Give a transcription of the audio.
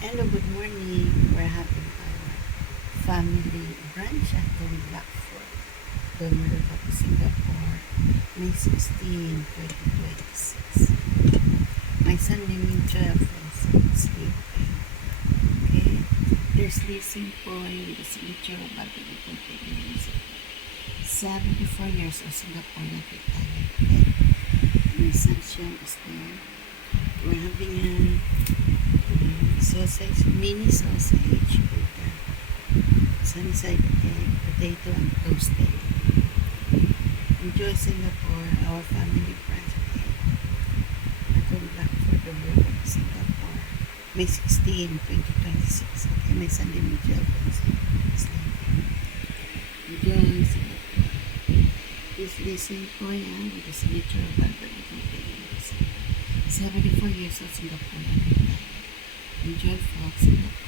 Hello, good morning. We're having our family brunch at Don Blackford, Don Marugat, Singapore, May 16, 2026. My son naming 12 and sleeping. Okay? There's Lizzie Boy with the signature of Barbara Fontaine Music. 74 years of Singaporean retired. Okay? My son Shem is there. We're having a sausage, mini sausage with sunny side egg, potato, and toasted. Enjoy Singapore, our family friends. Okay? Welcome back for the world of Singapore. May 16, 2026. Okay, my Sunday media friends. Enjoy Singapore. Please listen po yan with the signature of Barbara Fontaine. 74 years of Singapore. Enjoy folks Singapore.